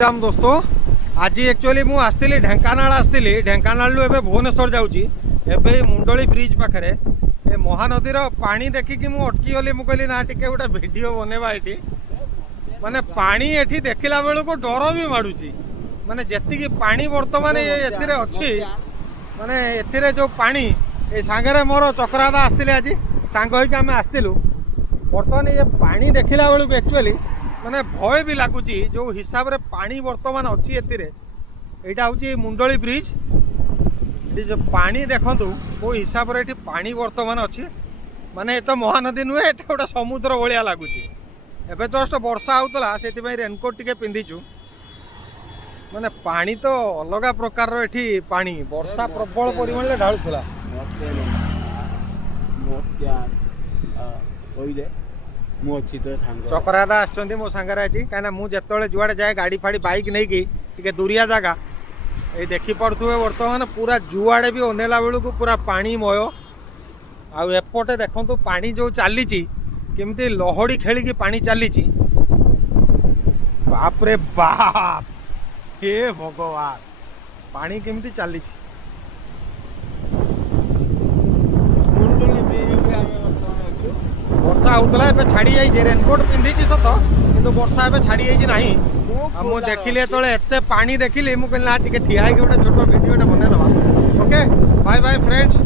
राम दोस्तों आज एक्चुअली मु आसती ढेंकानाल आसती ढेंकानाल एबे भुवनेश्वर जाऊँगी एबे मुंडली ब्रिज पाखे ए महानदीर पानी देखिकी मु अटकी गली मु कहली ना टिके गोटे वीडियो बनेबा ये माने पानी एठी देखला बेलू को डर भी माड़ुची माने जेतिकी पानी वर्तमान एथिरे अच्छी माने एथिरे जो पानी ए सांगरे मोर चक्रादा आसते आज सांग होइक आमे आसतिलु वर्तमान ये पानी देखला बेलू एक्चुअली माने भय भी लगुच जो हिसाब रे पानी वर्तमान अच्छी एटा हूँ मुंडली ब्रिज ये जो पानी देखु वो हिसाब रे पानी वर्तमान अच्छी माने ये तो महानदी नुहे ये गोटे समुद्र भाया लगुच एबे जस्ट वर्षा होता से रेनकोट टिके पिंधिचु माने पानी तो अलग प्रकार एठी पानी वर्षा प्रबल परिमाण ढालुला चक्रादा आसछन्ती मो सांगरे आज कहीं मुझे जिते जुआड़े जाए गाड़ी फाड़ी बाइक नहीं कि दूरिया जगह ये देखी पड़ुए बर्तमान पूरा जुआड़े भी अनेला बेलू को पूरा पानीमय आपटे देखु पानी जो चली केमती लहड़ी खेलिकी पानी चली बाप रे बाप हे भगवान पानी केमती चली वर्षा होता है छाड़ी जाइए रेनकोट पिंधि सत कि वर्षा ए छाड़ी जाइए ना मुझे देखिली एत पानी देखिली मुझे कहली टिके ठिया गोटे छोट वीडियो बनईदे ओके बाय बाय फ्रेंड्स।